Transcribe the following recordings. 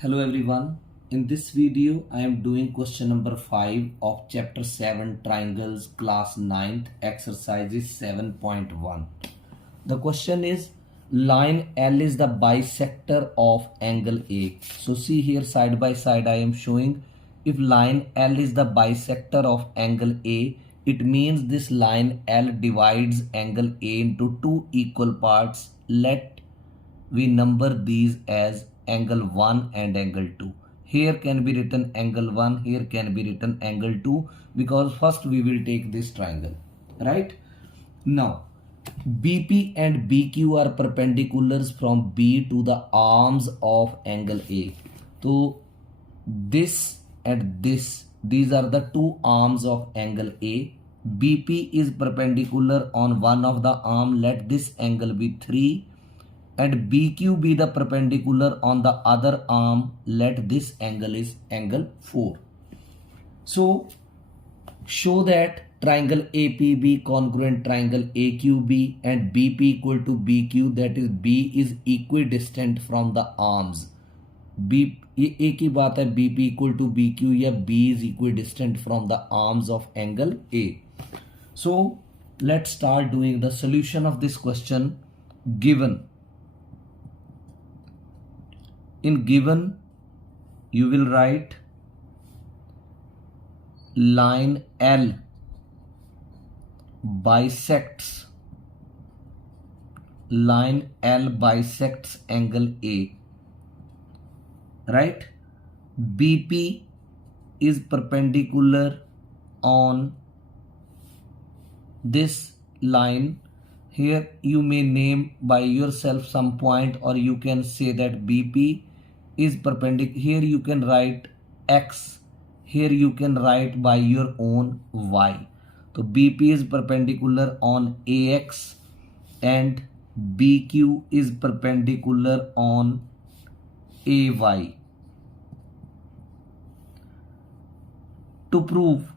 Hello everyone. In this video, I am doing question number 5 of chapter 7 triangles class 9th exercises 7.1. The question is line L is the bisector of angle A. So see here side by side I am showing if line L is the bisector of angle A, it means this line L divides angle A into two equal parts. Let we number these as angle 1 and angle 2. Here can be written angle 1, here can be written angle 2 because first we will take this triangle, right? Now BP and BQ are perpendiculars from B to the arms of angle A. So this and this, these are the two arms of angle A. BP is perpendicular on one of the arm, let this angle be 3, and BQ be the perpendicular on the other arm, let this angle is angle 4. So show that triangle APB congruent triangle AQB and BP equal to BQ, that is B is equidistant from the arms. B ये एक ही बात है, BP equal to BQ या B is equidistant from the arms of angle A. So let's start doing the solution of this question. Given in given you will write line L bisects angle A, right? BP is perpendicular on this line. Here you may name by yourself some point, or you can say that BP is perpendicular. Here you can write X, here you can write by your own Y. So BP is perpendicular on AX and BQ is perpendicular on AY. To prove,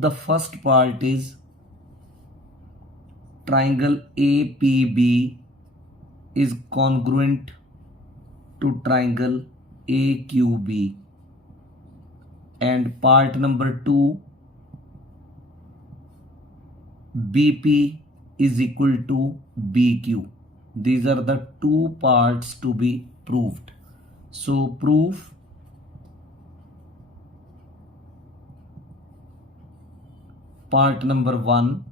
the first part is triangle APB is congruent to triangle AQB, and part number 2, BP is equal to BQ. These are the two parts to be proved. So proof part number 1,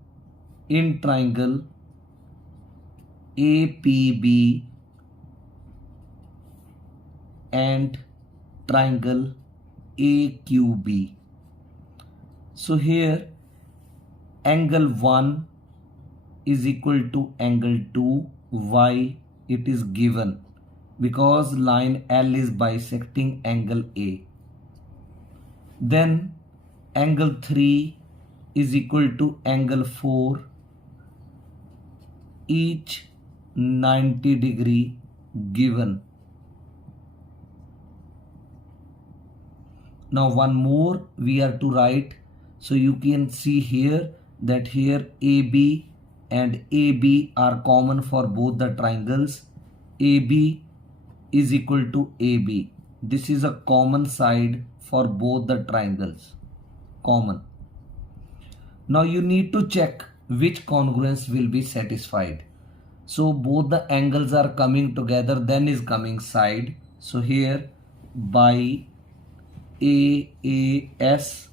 in triangle APB and triangle AQB. So here angle 1 is equal to angle 2. Why? It is given because line L is bisecting angle A. Then angle 3 is equal to angle 4, each 90 degree given. Now one more we are to write. So you can see here that here AB and AB are common for both the triangles. AB is equal to AB. This is a common side for both the triangles. Common. Now you need to check which congruence will be satisfied. So both the angles are coming together, then is coming side. So here by AAS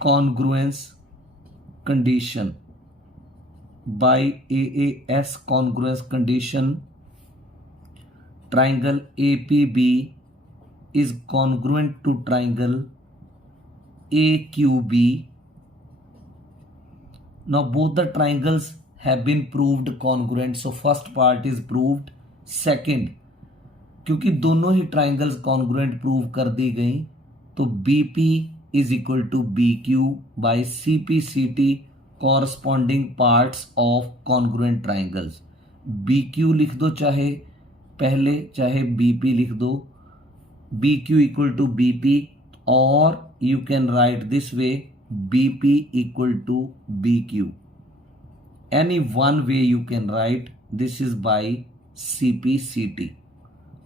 congruence condition, by AAS congruence condition, triangle APB is congruent to triangle AQB. Now both the triangles have been proved congruent. So first part is proved. Second, क्योंकि दोनों ही triangles congruent prove कर दी गई, तो BP is equal to BQ by CP/CT corresponding parts of congruent triangles. BQ लिख दो चाहे पहले, चाहे BP लिख दो. BQ इक्वल टू BP, और you can write this way BP equal to BQ. Any one way you can write This is by CPCT.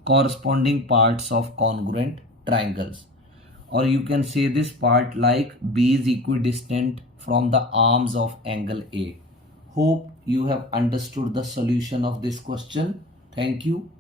Corresponding parts of congruent triangles. Or you can say this part like B is equidistant from the arms of angle A. Hope you have understood the solution of this question. Thank you.